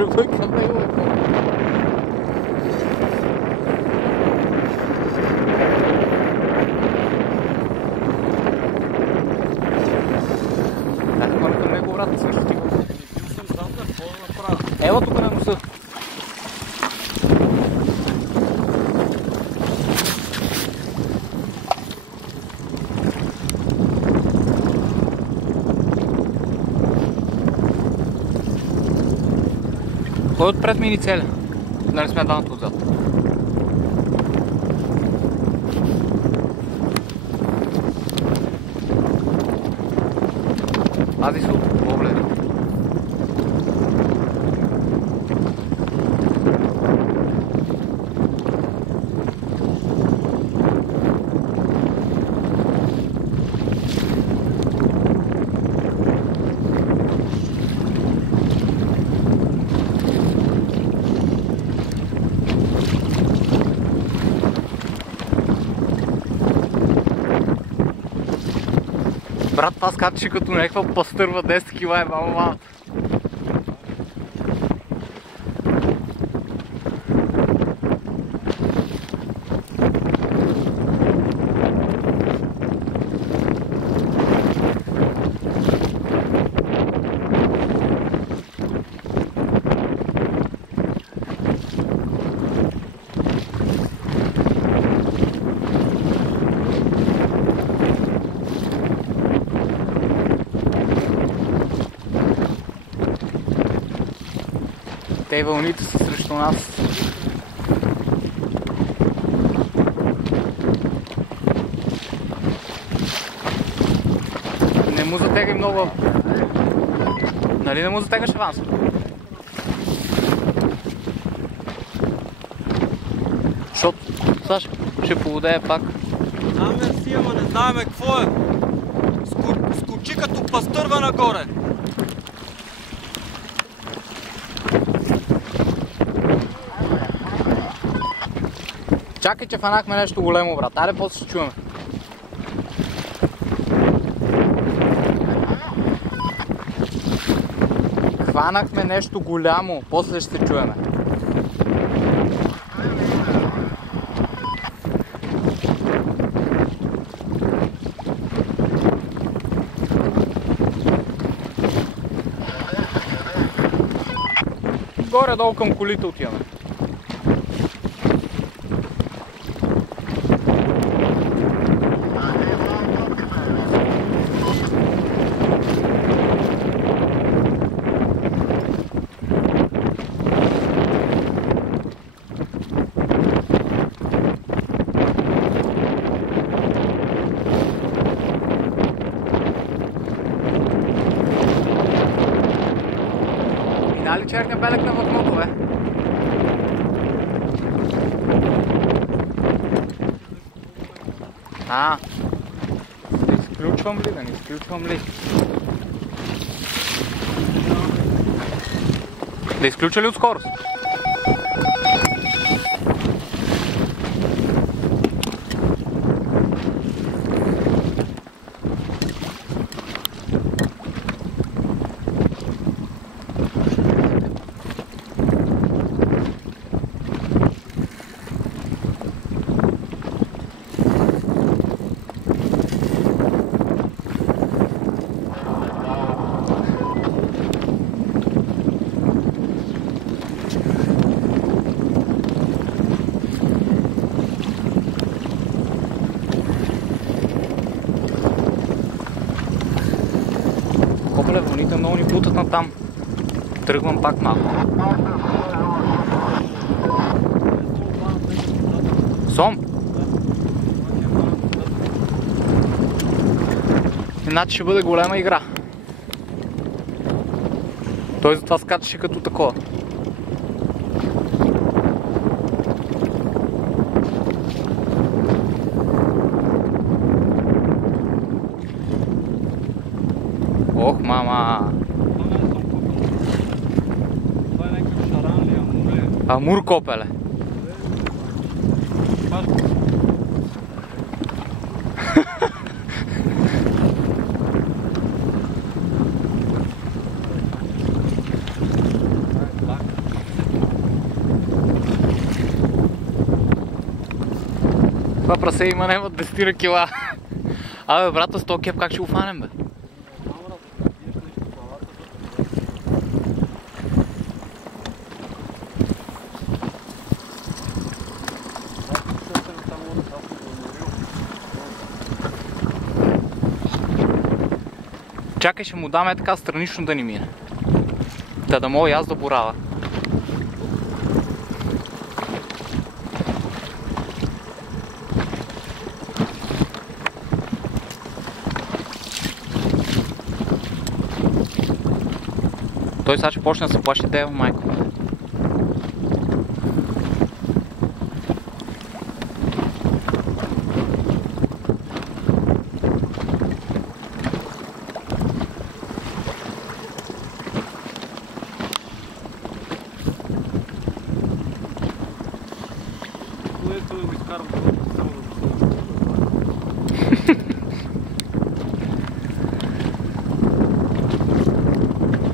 тръгва към него. Дай хора към него обратно, също ти го. Не бил съм сам да какво да направя. Ела тук на носа. Кой отпред ми ни целя? Да не сме двамата отзад. Пази се от погледа. Брат, това скачаше като някаква пастърва 10 кила е мама. Те вълните са срещу нас. Не му затегай много. Нали не му затегаш аванса? Защото Саш ще поводее пак. А, мерси, ама не знаеме какво е. Скочи като пастърва нагоре. Чакай, че фанахме нещо големо, брат. Аре, после ще чуваме. Хванахме нещо голямо, после ще се чуеме. Горе-долу към колите отиваме. Минали черния белег на вътното, бе? Да изключвам ли, да не изключвам ли? Да изключа ли от скорост? Копале, вълните много ни плутат на там. Тръгвам пак малко. Сом? Иначе ще бъде голема игра. Той затова скачаше като такова. Ох, мама! Това е някакъв шаран ли, амур ли? Амур, копеле! Това прасе има нема 10 кила. Абе, брата, с този кеп как ще го фанем, бе? Чакай, ще му даме така странично да ни мине. Да мога и аз да борава. Той сега ще почне да се плаши дева, майко.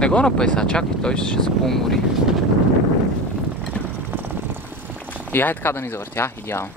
Не го напъй сега, чакай, той ще се поумори. И ай така да ни завъртя, идеално.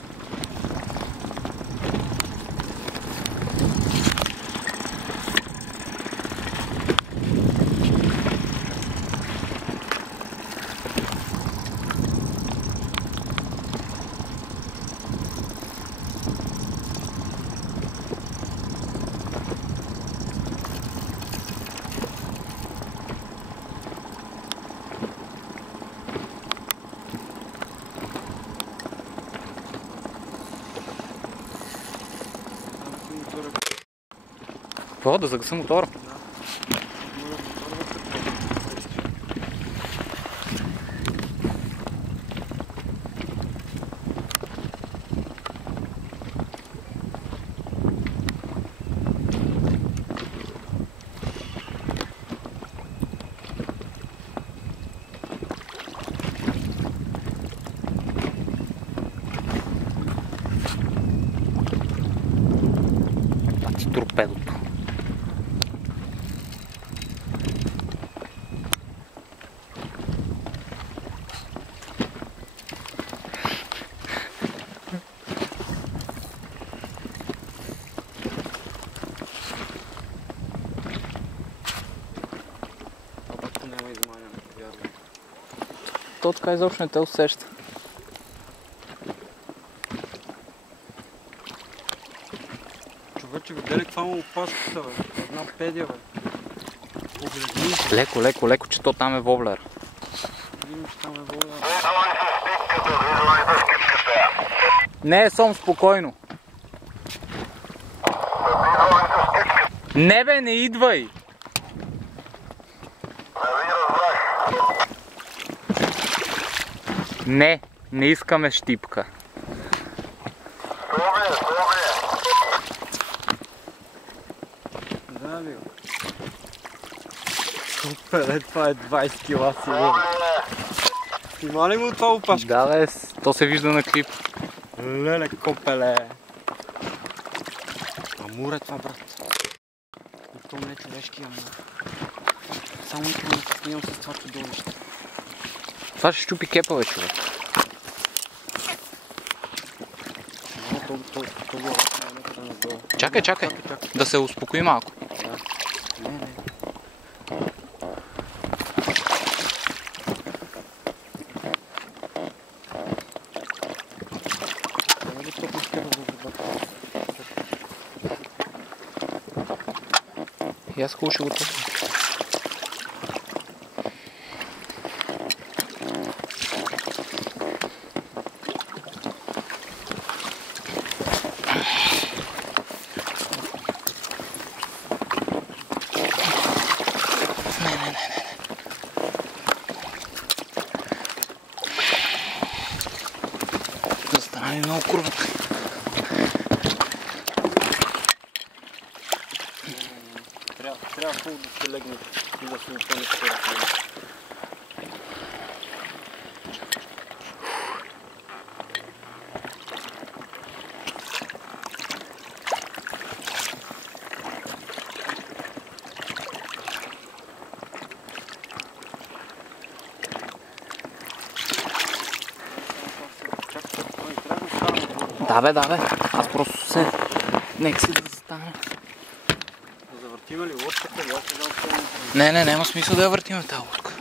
Какво? Да загаса мотора? Пати торпедото. То така изобщо не те усеща. Човече, видели каква му опашката, бе? Една педия, бе. Огледни се. Леко, леко, леко, че то там е воблер. Видим, че там е воля. Не, Сом, спокойно. Не бе, не идвай! Не, не искаме щипка. Да, бе. Купеле, това е 20 кила сигурно. Има ли му това опашка? Да, бе, то се вижда на клип. Леле, копеле. Амур е това, брат. И то не е човешки амур. Само искам да се снимам с това чудовище. Това ще щупи кепа, бе, човек. Чакай, чакай. Да се успокои малко. Не, не. И аз хубаво ще го тъпна. Застана ми много курвата. Трябва хубаво да се легне и да се опъне скоро. Да бе. Аз просто се... Нека си да застана. Да завъртиме ли лодката? Я сега отпълним. Не, няма смисъл да я въртиме тази лодка.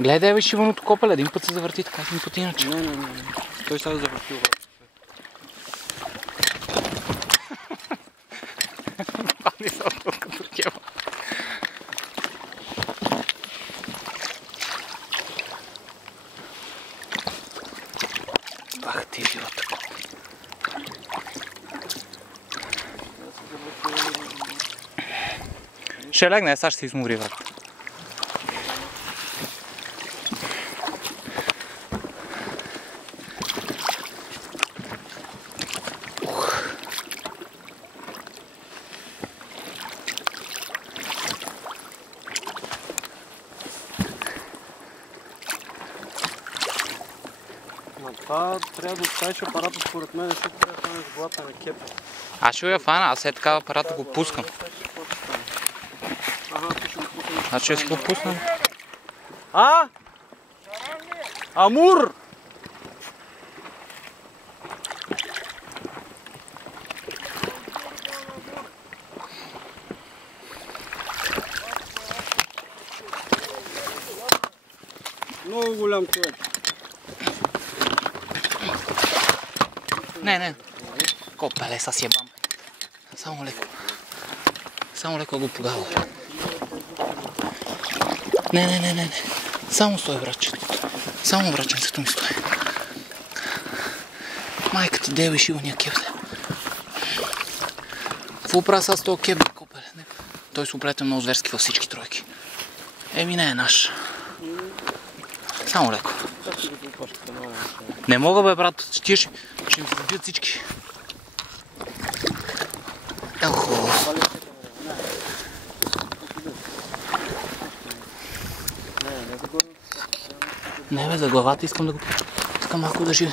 Гледай, бе, шиваното копеле, един път се завърти така, един път иначе. Не. Той сега да завърти обратно. Падни само като кева. Ах ти живота. Ще легне, сега ще се измори, брат. Това трябва да оставиш апарата според мен, защото трябва да хванеш главата на кепа. Аз ще я фана, аз е така апарата го пускам. Значи ще си го пуснем. Амур! Много голям човек. Не. Копеле, са си ебам. Само леко. Само леко го погава. Не. Само стой, братче. Само братченцето ми стои. Майка ти дебе шивания кепте. Какво правя сега с този кеп, бе, копеле? Той се оплете много зверски във всички тройки. Еми не е наш. Само леко. Не мога, бе, брат, ще ми се забият всички. Елхо. Не, бе, за главата искам да го... Искам малко да живе.